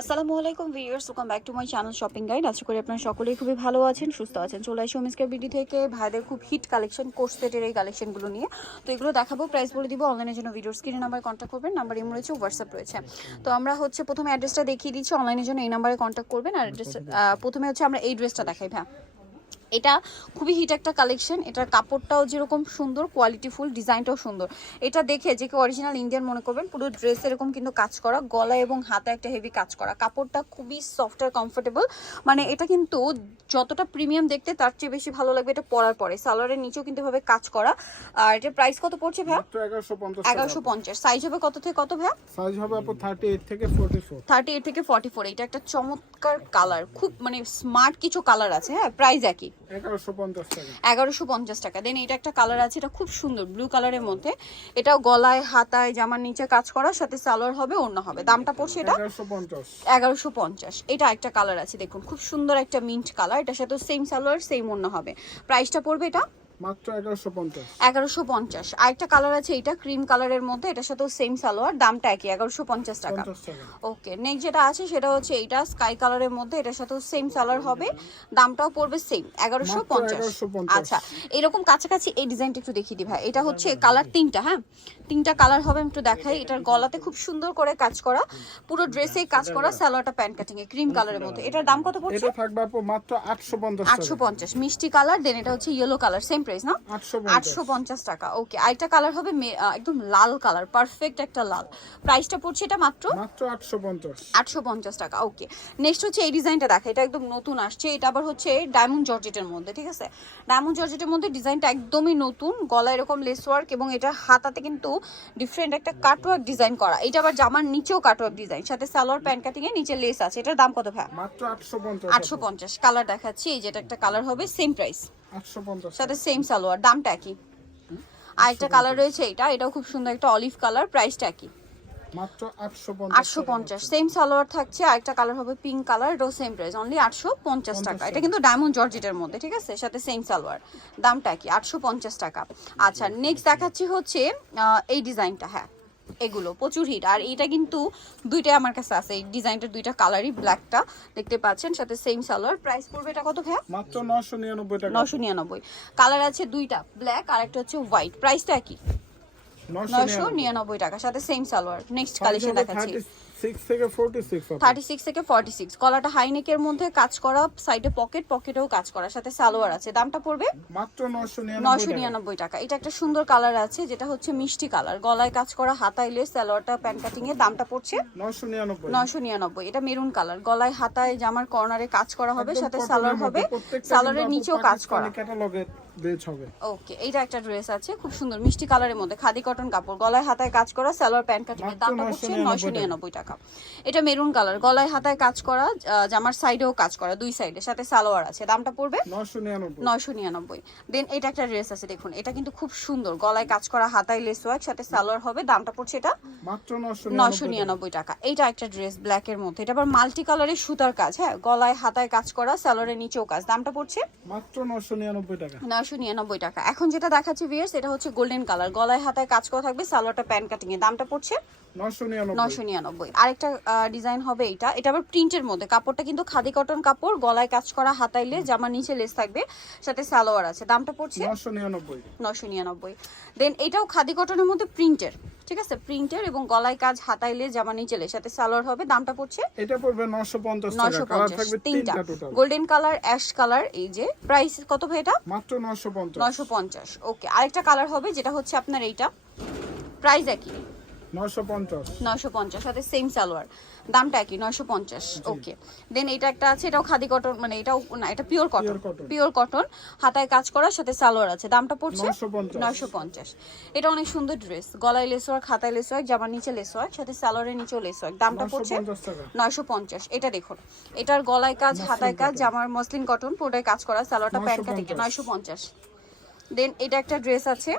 আসসালামু আলাইকুম viewers welcome back to my channel shopping guide আশা করি আপনারা সকলেই খুবই ভালো আছেন, সুস্থ আছেন। চলে আসি ওমিসকের বিডি থেকে। ভাইদের খুব হিট কালেকশন কোর্স সেটের এই কালেকশনগুলো নিয়ে। তো এগুলো দেখাবো প্রাইস বলে দিব। অনলাইনের জন্য ভিডিওর স্ক্রিনে নাম্বার কন্ট্যাক্ট করবেন। নাম্বার এম রয়েছে হোয়াটসঅ্যাপ রয়েছে। তো আমরা হচ্ছে প্রথমে অ্যাড্রেসটা দেখিয়ে দিচ্ছি। অনলাইনের জন্য এই নাম্বারে কন্ট্যাক্ট করবেন। আর অ্যাড্রেস প্রথমে হচ্ছে আমরা এই ড্রেসটা দেখাই হ্যাঁ এটা খুবই হিট একটা কালেকশন এটার কাপড়টাও যেরকম সুন্দর কোয়ালিটিফুল ডিজাইনটাও সুন্দর। এটা দেখে যে কেউ অরিজিনাল ইন্ডিয়ান মনে করবেন পুরো ড্রেস এরকম কিন্তু কাজ করা গলা এবং হাতে একটা হেভি কাজ করা। কাপড়টা খুবই সফট আর কমফোর্টেবল মানে এটা কিন্তু যতটা প্রিমিয়াম দেখতে তার চেয়ে বেশি ভালো লাগবে এটা পরার পরে। সালোয়ারের নিচেও কিন্তু ভাবে কাজ করা। আর এটার প্রাইস কত পড়ছে মাত্র এগারোশো পঞ্চাশ সাইজ হবে কত থেকে কত ভাইয়া? সাইজ হবে থার্টি এইট থেকে ফোর্টি ফোর থার্টি এইট থেকে ফর্টি ফোর এটা একটা চমৎকার কালার খুব মানে স্মার্ট কিছু কালার আছে হ্যাঁ? প্রাইস একই। এগারোশো পঞ্চাশ টাকা। দেন এটা একটা কালার আছে এটা খুব সুন্দর ব্লু কালারের মধ্যে। এটা গলায় হাতায় জামার নিচে কাজ করার সাথে সালোয়ার হবে অন্য হবে। দামটা পড়ছে এটা? এগারোশো পঞ্চাশ। এগারোশো পঞ্চাশ। এটা একটা কালার আছে দেখুন। খুব সুন্দর একটা মিন্ট কালার এটার সাথে সেম সালোয়ার সেম অন্য হবে। প্রাইসটা পড়বে এটা? মাত্র আরেকটা কালার আছে এটা ক্রিম কালারের মধ্যে এটার সাথেও সেম সালোয়ার দামটা একই এগারোশো পঞ্চাশ টাকা। ওকে নেক্সট যেটা আছে সেটা হচ্ছে এটা স্কাই কালারের মধ্যে এটার সাথেও সেম সালোয়ার হবে দামটাও পড়বে সেম এগারোশো পঞ্চাশ। 1150 আচ্ছা এরকম কাছাকাছি এই ডিজাইনটা একটু দেখিয়ে দিই ভাই। এটা হচ্ছে কালার তিনটা হ্যাঁ? তিনটা কালার হবে আমি একটু দেখাই। এটার গলাতে খুব সুন্দর করে কাজ করা পুরো ড্রেসে কাজ করা সালোয়ারটা প্যান্ট কাটিং এ ক্রিম কালারের মধ্যে। এটার দাম কত পড়ছে? এটা থাকবে আপু মাত্র আটশো পঞ্চাশ আটশো টাকা পঞ্চাশ। মিষ্টি কালার দেন এটা হচ্ছে ইয়েলো কালার সেম প্রাইস না? আটশো আটশো পঞ্চাশ টাকা ওকে আরেকটা কালার হবে একদম লাল কালার পারফেক্ট একটা লাল। প্রাইসটা পড়ছে এটা মাত্র? মাত্র আটশো পঞ্চাশ। আটশো পঞ্চাশ টাকা ওকে নেক্সট হচ্ছে এই ডিজাইনটা দেখা এটা একদম নতুন আসছে। এটা আবার হচ্ছে ডায়মন্ড জর্জেটের মধ্যে ঠিক আছে? ডায়মন্ড জর্জেটের মধ্যে ডিজাইনটা একদমই নতুন। গলা এরকম লেস ওয়ার্ক এবং এটা হাতাতে কিন্তু ডিফারেন্ট একটা কাটওয়ার্ক ডিজাইন করা। এটা আবার জামার নিচেও কাটওয়ার্ক ডিজাইন সাথে সালোয়ার প্যান্ট কাটিং এর নিচে লেস আছে। এটার দাম কত ভাই মাত্র আটশো পঞ্চাশ আটশো পঞ্চাশ। কালার দেখাচ্ছি এই যেটা একটা কালার হবে সেম প্রাইস আটশো পঞ্চাশ সাথে সেম সালোয়ার দামটা কি আর একটা কালার রয়েছে এটা এটাও খুব সুন্দর একটা অলিভ কালার প্রাইসটা একই। মাত্র সেম সালোয়ার থাকছে কালার হবে পিঙ্ক কালার সেম অনলি 850 টাকা। এটা কিন্তু ডায়মন্ড মধ্যে ঠিক আছে? সাথে সেম সালোয়ার। দামটা টাকা। আচ্ছা নেক্সট দেখাচ্ছি হচ্ছে এই ডিজাইনটা হ্যাঁ এগুলো প্রচুর হিট আর কিন্তু আমার কাছে আছে। এই ডিজাইনটার দুইটা কালারই ব্ল্যাকটা দেখতে পাচ্ছেন সাথে সেম সালোয়ার। প্রাইস পড়বে এটা কত কালার আছে দুইটা ব্ল্যাক আর একটা হচ্ছে হোয়াইট প্রাইসটা একই 999 টাকা সাথে সেম সালোয়ার নেক্সট কালেকশন দেখাচ্ছি। সিক্স থেকে ফোর্টি সিক্স থার্টি সিক্স থেকে ফর্টি সিক্স গলাটা হাইনেকের মধ্যে কাজ করা সাইডে পকেট পকেটেও কাজ করা। সাথে সালোয়ার আছে। দামটা পড়বে? মাত্র টাকা। এটা একটা সুন্দর কালার আছে যেটা হচ্ছে মিষ্টি কালার গলায় কাজ করা হাতাইলে সালোয়ারটা প্যান্ট কাটিং এর দামটা পড়ছে? নশো নিরানব্বই। নশো নিরানব্বই। এটা মেরুন কালার গলায় হাতায় জামার কর্নারে কাজ করা হবে সাথে সালোয়ার হবে। সালোয়ারের নিচেও কাজ করা। হবে। ওকে এইটা একটা ড্রেস আছে। খুব সুন্দর মিষ্টি কালারের মধ্যে। খাদি কটন কাপড়। গলায় হাতায় কাজ করা সালোয়ার প্যান্ট কাটিং এর দামটা পড়ছে 999 নয়শো নিরানব্বই টাকা। এটা মেরুন কালার। গলায় হাতায় কাজ করা জামার সাইডেও কাজ করা দুই সাইডে সাথে সালোয়ার আছে। দামটা পড়বে? নয়শো নিরানব্বই। দেন এটা একটা ড্রেস আছে দেখুন। এটা কিন্তু খুব সুন্দর। গলায় কাজ করা হাতায় লেস ওয়ার্ক সাথে সালোয়ার হবে। দামটা পড়ছে এটা? মাত্র নয়শো নিরানব্বই টাকা। এইটা একটা ড্রেস ব্ল্যাক এর মধ্যে। এটা আবার মাল্টি কালারের সুতার কাজ হ্যাঁ? গলায় হাতায় কাজ করা সালোয়ারের নিচেও কাজ। দামটা পড়ছে? মাত্র নশো নিরানব্বই টাকা। নয়শো নিরানব্বই টাকা। এখন যেটা দেখাচ্ছি ভিয়ার্স এটা হচ্ছে গোল্ডেন কালার গলায় হাতায় কাজ করা থাকবে সালোয়ারটা প্যান্ট কাটিং এর দামটা পড়ছে? নয়শো নিরানব্বই। আরেকটা ডিজাইন হবে এটা। এটা আবার প্রিন্টের মধ্যে। কাপড়টা কিন্তু খাদি কটন কাপড় গলায় কাজ করা হাতাইলে জামার নিচে লেস থাকবে সাথে সালোয়ার আছে। দামটা পড়ছে নশো নিরানব্বই। দেন এটাও খাদি কটনের মধ্যে প্রিন্টের ঠিক আছে? প্রিন্টের এবং গলায় কাজ হাতাইলে জামা নিচে লেস সাথে সালোয়ার হবে। দামটা পড়ছে এটা পড়বে নশো পঞ্চাশ টাকা। থাকবে তিনটা। গোল্ডেন কালার অ্যাশ কালার এই যে প্রাইস কত ভাই এটা? মাত্র নশো পঞ্চাশ। নয়শো পঞ্চাশ। ওকে আরেকটা কালার হবে যেটা হচ্ছে আপনার এইটা। প্রাইস একই। নশো পঞ্চাশ। নয়শো পঞ্চাশ সাথে সেম সালোয়ার। দামটা নয়শো পঞ্চাশ ওকে দেন এটা একটা আছে এটাও খাদি কটন মানে এটাও না এটা পিওর কটন পিওর কটন হাতায় কাজ করার সাথে সালোয়ার আছে। দামটা পড়ছে 950 এটা অনেক সুন্দর ড্রেস গলায় লেস ওয়ার্ক হাতায় লেস ওয়ার্ক জামার নিচে লেস ওয়ার্ক সাথে সালোয়ারের নিচেও লেস ওয়ার্ক দামটা পড়ছে পঞ্চাশ টাকা। নয়শো পঞ্চাশ। এটা দেখুন এটার গলায় কাজ হাতায় কাজ জামার মসলিন কটন পুরোটাই কাজ করা সালোয়ারটা প্যান্ট কাটিং নয়শো পঞ্চাশ। দেন এটা একটা ড্রেস আছে।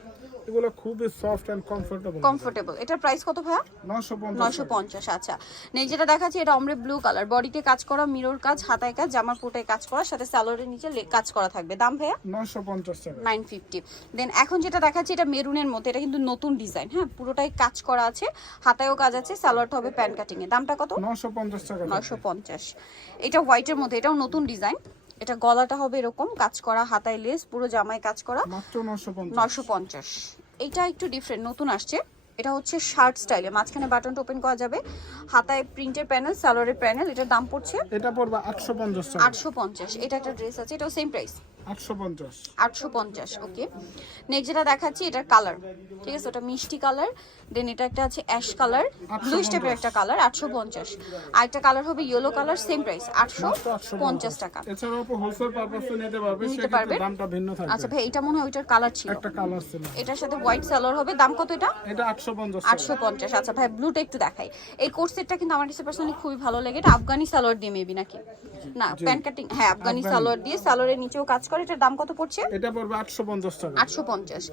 এগুলো খুবই সফট এন্ড কমফোর্টেবল কমফোর্টেবল এটার প্রাইস কত ভাইয়া? নশো পঞ্চাশ। নয়শো পঞ্চাশ আচ্ছা। নেক্সট যেটা দেখাচ্ছি এটা অমরে ব্লু কালার বডিতে কাজ করা মিরর কাজ হাতায় কাজ জামার পোটায় কাজ করা সাথে স্যালোরের নিচে কাজ করা থাকবে। দাম ভাইয়া? নশো পঞ্চাশ টাকা। নাইন ফিফটি দেন এখন যেটা দেখাচ্ছি এটা মেরুনের মধ্যে। এটা কিন্তু নতুন ডিজাইন হ্যাঁ? পুরোটাই কাজ করা আছে হাতায়ও কাজ আছে স্যালোয়ারটা হবে প্যান কাটিং এ। দামটা কত? নশো পঞ্চাশ টাকা। নয়শো পঞ্চাশ। এটা হোয়াইটের মধ্যে এটাও নতুন ডিজাইন এটা গলাটা হবে এরকম কাজ করা হাতায় লেস পুরো জামায় কাজ করা। মাত্র নশো পঞ্চাশ। এইটা একটু ডিফারেন্ট নতুন আসছে। এটা হচ্ছে শার্ট স্টাইলে মাঝখানে বাটনটা ওপেন করা যাবে। হাতায় প্রিন্টের প্যানেল সালোয়ারের প্যানেল এটার দাম পড়ছে এটা পড়বে আটশো পঞ্চাশ টাকা। আটশো পঞ্চাশ। এটা একটা ড্রেস আছে এটাও সেম প্রাইস আটশো পঞ্চাশ। ওকে নেক্সট যেটা দেখাচ্ছি এটার কালার ঠিক আছে? ওটা মিষ্টি কালার দেন এটা একটা আছে অ্যাশ কালার ব্লু টাইপের একটা কালার আটশো পঞ্চাশ। আর একটা কালার হবে ইয়েলো কালার সেম প্রাইস আটশো পঞ্চাশ টাকা। এছাড়াও হোলসেল পারপাসে নিতে পারবে নিতে সেক্ষেত্রে পারবে। দামটা ভিন্ন আচ্ছা ভাই এটা মনে হয় ওইটার কালার ছিল। একটা কালার ছিল। এটার সাথে হোয়াইট সালোয়ার হবে দাম কত এটা? আটশো পঞ্চাশ আচ্ছা ভাই ব্লুটা একটু দেখাই। এই কিন্তু আমার কাছে পার্সোনালি খুবই ভালো লাগে। এটা আফগানি সালোয়ার দিয়ে মেবি নাকি? না প্যান্ট কাটিং হ্যাঁ আফগানি সালোয়ার দিয়ে সালোয়ারের নিচেও কাজ করে। এটার দাম কত পড়ছে? এটা পড়বে আটশো পঞ্চাশ টাকা। আটশো পঞ্চাশ।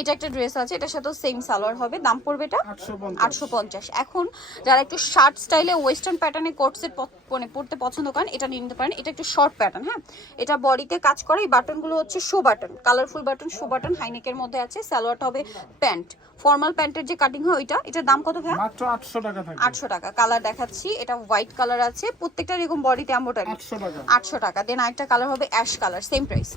এটা একটা ড্রেস আছে এটার সাথেও সেম সালোয়ার হবে। দাম পড়বে এটা? আটশো পঞ্চাশ। আটশো পঞ্চাশ। এখন যারা একটু শার্ট স্টাইলে ওয়েস্টার্ন প্যাটার্নে কোটসেট মানে পড়তে পছন্দ করেন এটা নিয়ে নিতে পারেন। এটা একটু শর্ট প্যাটার্ন হ্যাঁ? এটা বডিতে কাজ করে এই বাটনগুলো হচ্ছে show button colourful button show button হাইনেকের মধ্যে আছে সালোয়ারটা হবে প্যান্ট ফর্মাল প্যান্টের যে কাটিং হয় ওইটা এটার দাম কত ভাই মাত্র আটশো টাকা থাকবে। আটশো টাকা। কালার দেখাচ্ছি এটা হোয়াইট কালার আছে। প্রত্যেকটা এরকম বডিতে এম্বোটারি আটশো টাকা। আটশো টাকা। দেন আরেকটা কালার হবে অ্যাশ কালার সেম প্রাইস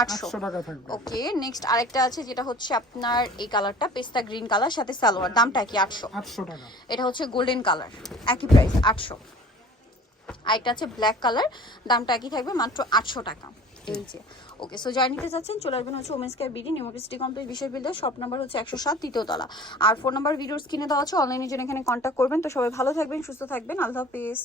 আটশো। আটশো টাকা থাকবে। ওকে নেক্সট আরেকটা আছে যেটা হচ্ছে আপনার এই কালারটা পেস্তা গ্রিন কালার সাথে সালোয়ার। দামটা কি? আটশো। আটশো টাকা। এটা হচ্ছে গোল্ডেন কালার একই প্রাইস আটশো। আরেকটা আছে ব্ল্যাক কালার দামটা একই থাকবে মাত্র আটশো টাকা। এই যে। ওকে সো যারা নিতে চাচ্ছেন চলে আসবেন হচ্ছে ওমেন্স কেয়ার বিডি নিউমার্সিটি কমপ্লেক্স বিষয় বিল্ডার শপ নাম্বার হচ্ছে একশো সাত তৃতীয় তলা। আর ফোন নাম্বার ভিডিওস কিনে দেওয়া আছে অনলাইনের জন্য এখানে কন্ট্যাক্ট করবেন। তো সবাই ভালো থাকবেন সুস্থ থাকবেন। আল্লাহ হাফিজ।